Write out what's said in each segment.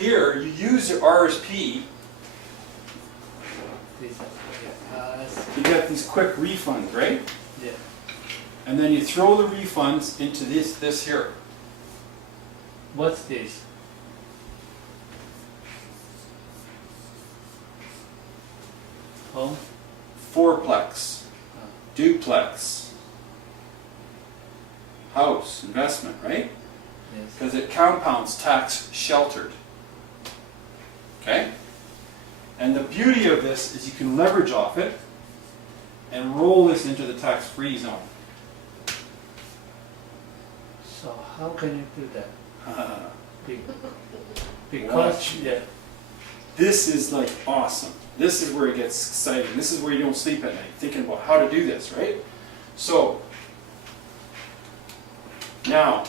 here you use your RSP. You get these quick refunds, right? Yeah. And then you throw the refunds into this here. What's this? Home? Fourplex, duplex, house, investment, right? Yes. Because it compounds tax sheltered. Okay? And the beauty of this is you can leverage off it and roll this into the tax-free zone. So how can you do that? Be- Because Watch. yeah. This is like awesome. This is where it gets exciting. This is where you don't sleep at night thinking about how to do this, right? So, now,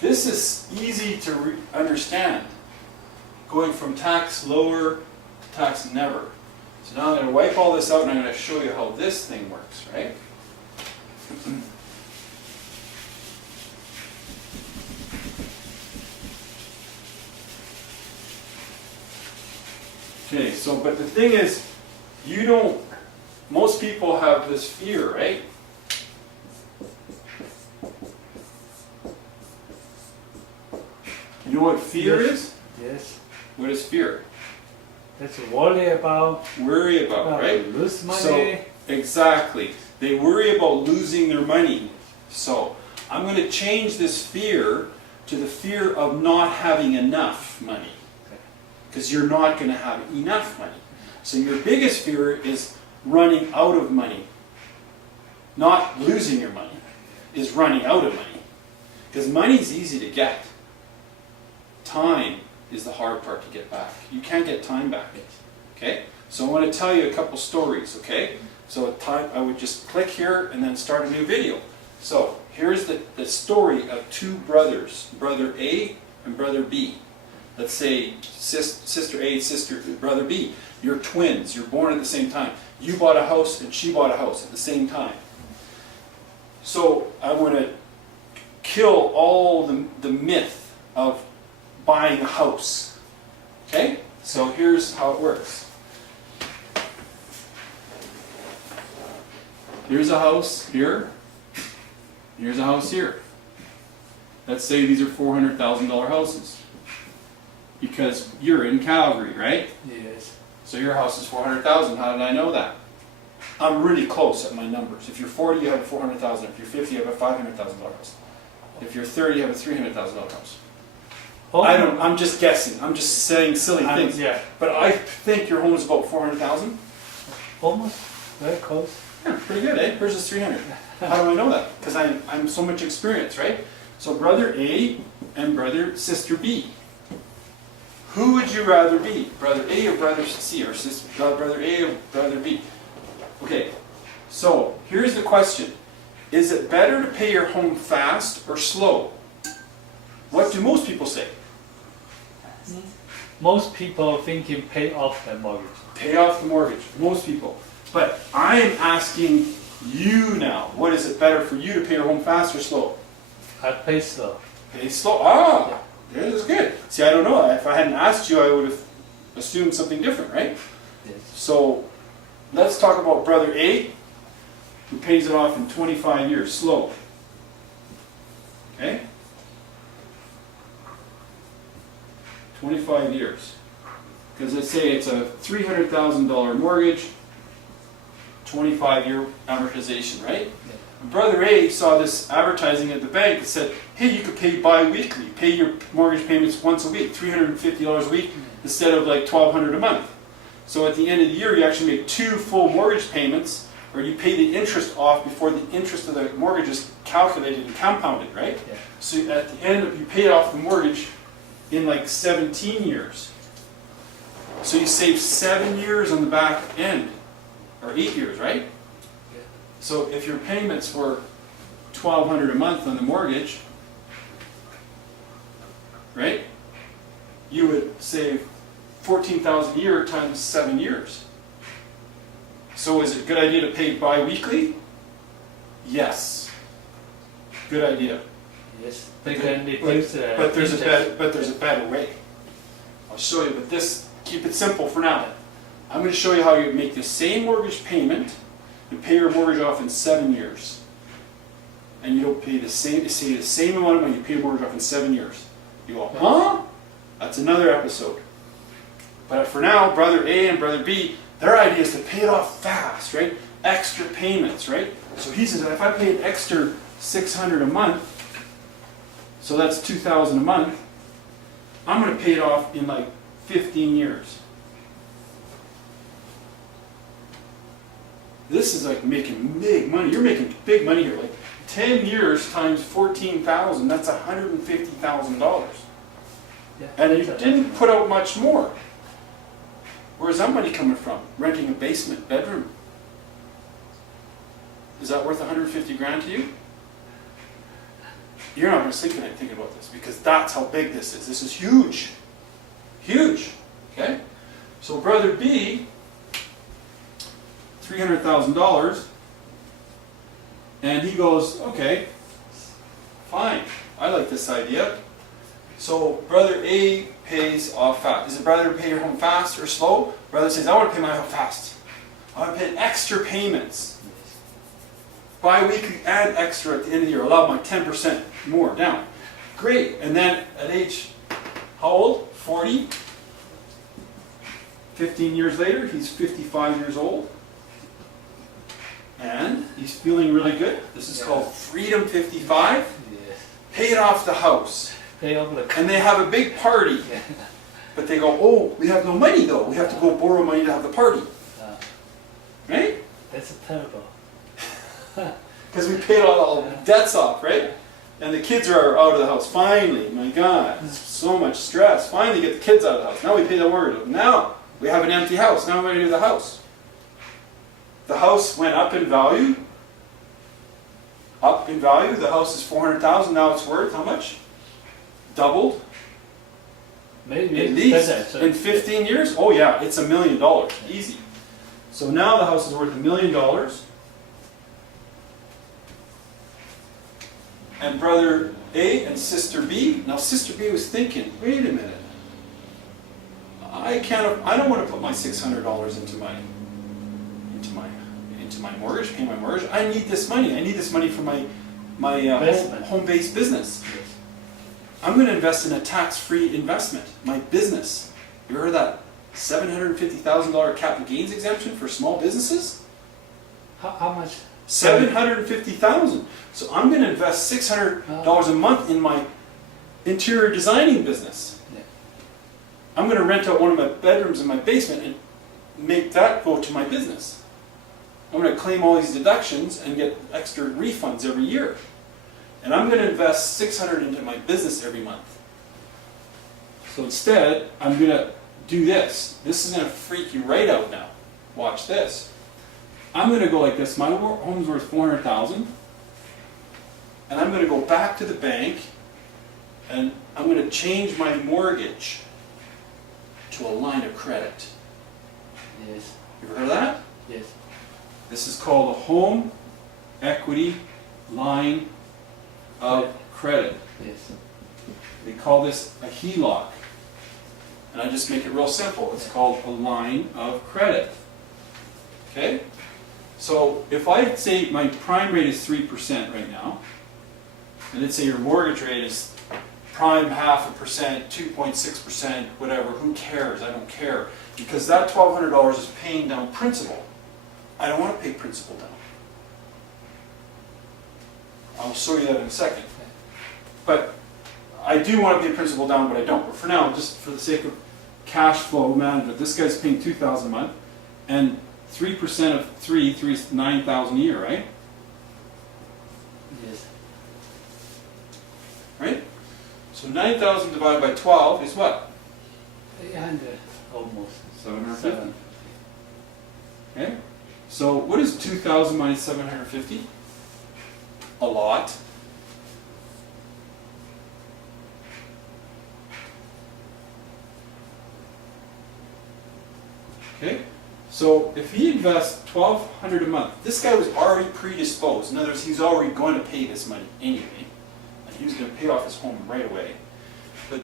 this is easy to understand. Going from tax lower to tax never. So now I'm going to wipe all this out and I'm going to show you how this thing works, right? Okay, so, but the thing is, most people have this fear, right? You know what fear is? Yes. What is fear? That's worry about. Worry about, right? Lose money. So, exactly. They worry about losing their money. So, I'm going to change this fear to the fear of not having enough money. Because you're not going to have enough money. So your biggest fear is running out of money. Not losing your money, is running out of money. Because money is easy to get. Time is the hard part to get back. You can't get time back. Okay? So I want to tell you a couple stories, okay? So I would just click here and then start a new video. So here's the story of two brothers, brother A and brother B. Let's say sister A, brother B. You're twins. You're born at the same time. You bought a house and she bought a house at the same time. So I want to kill all the myth of buying a house. Okay? So here's how it works. Here's a house here. Here's a house here. Let's say these are $400,000 houses. Because you're in Calgary, right? Yes. So your house is $400,000. How did I know that? I'm really close at my numbers. If you're 40, you have a $400,000. If you're 50, you have a $500,000 house. If you're 30, you have a $300,000 house. Oh. I'm just guessing. I'm just saying silly things. Yeah. But I think your home is about 400,000. Almost. Very close. Yeah, pretty good, eh? Yours is 300. How do I know that? Because I'm so much experience, right? So brother A and sister B. Who would you rather be? Brother A or brother C? Or brother A or brother B? Okay, so here's the question. Is it better to pay your home fast or slow? What do most people say? Most people thinking pay off their mortgage. Pay off the mortgage. Most people. But I'm asking you now. What is it better for you to pay your home fast or slow? I pay slow. Pay slow. Ah, this is good. See, I don't know. If I hadn't asked you, I would have assumed something different, right? Yes. So let's talk about brother A, who pays it off in 25 years, slow. Okay? 25 years. Because let's say it's a $300,000 mortgage, 25-year amortization, right? Yeah. Brother A saw this advertising at the bank that said, hey, you could pay bi-weekly, pay your mortgage payments once a week, $350 a week, instead of like $1,200 a month. So at the end of the year, you actually make 2 full mortgage payments, or you pay the interest off before the interest of the mortgage is calculated and compounded, right? Yeah. So at the end, you pay off the mortgage in like 17 years. So you save 7 years on the back end, or 8 years, right? Yeah. So if your payments were $1,200 a month on the mortgage, right? You would save $14,000 a year times 7 years. So is it a good idea to pay bi-weekly? Yes. Good idea. Yes. They can reduce But there's a interest. better way. I'll show you, but this, keep it simple for now. I'm going to show you how you make the same mortgage payment and pay your mortgage off in 7 years. And you don't pay the same amount of money, you pay your mortgage off in 7 years. You go, huh? That's another episode. But for now, brother A and brother B, their idea is to pay it off fast, right? Extra payments, right? So he says, if I pay an extra $600 a month, so that's $2,000 a month, I'm going to pay it off in like 15 years. This is like making big money. You're making big money here. Like 10 years times 14,000, that's $150,000. Yeah, And you didn't put out much more. Where's that money coming from? Renting a basement bedroom. Is that worth 150 grand to you? You're not going to sleep tonight thinking about this because that's how big this is. This is huge. Huge. Okay? So brother B, $300,000, and he goes, okay, fine. I like this idea. So brother A pays off fast. Is it brother pay your home fast or slow? Brother says, I want to pay my home fast. I want to pay extra payments. Bi-weekly and extra at the end of the year. Allow my 10% more down. Great. And then at age, how old? 40? 15 years later, he's 55 years old. And he's feeling really good. This is called Freedom 55. Yes. Paid off the house. And they have a big party. Yeah. But they go, oh, we have no money though. We have to go borrow money to have the party. Right? That's terrible. Because we paid all the debts off, right? And the kids are out of the house. Finally, my God, so much stress. Finally get the kids out of the house. Now we pay the mortgage. Now we have an empty house. Now we're going to do the house. The house went up in value. Up in value. The house is $400,000. Now it's worth how much? Doubled. Maybe At least in 15 years. Oh yeah, it's $1 million. Easy. So now the house is worth $1 million. And brother A and sister B. Now sister B was thinking, wait a minute. I don't want to put my $600 into my mortgage, pay my mortgage. I need this money. I need this money for my home-based business. Yes. I'm going to invest in a tax-free investment, my business. You heard that $750,000 capital gains exemption for small businesses? How much? $750,000. So I'm going to invest $600 a month in my interior designing business. Yeah. I'm going to rent out one of my bedrooms in my basement and make that go to my business. I'm going to claim all these deductions and get extra refunds every year. And I'm going to invest $600 into my business every month. So instead, I'm going to do this. This is going to freak you right out now. Watch this. I'm going to go like this. My home's worth $400,000. And I'm going to go back to the bank and I'm going to change my mortgage to a line of credit. Yes. You ever heard of that? Yes. This is called a home equity line of credit. Yes. They call this a HELOC. And I just make it real simple. It's called a line of credit. Okay? So if I say my prime rate is 3% right now, and let's say your mortgage rate is prime 0.5%, 2.6%, whatever, who cares? I don't care. Because that $1,200 is paying down principal. I don't want to pay principal down. I'll show you that in a second. But I do want to pay principal down, but I don't. But for now, just for the sake of cash flow management, this guy's paying $2,000 a month, and 3% of 3 is $9,000 a year, right? Yes. Right? So 9,000 divided by 12 is what? 800 almost. 750. Okay? So what is 2,000 minus 750? A lot. Okay? So if he invests $1,200 a month, this guy was already predisposed. In other words, he's already going to pay this money anyway. And he was going to pay off his home right away.